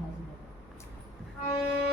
Thank you. Um.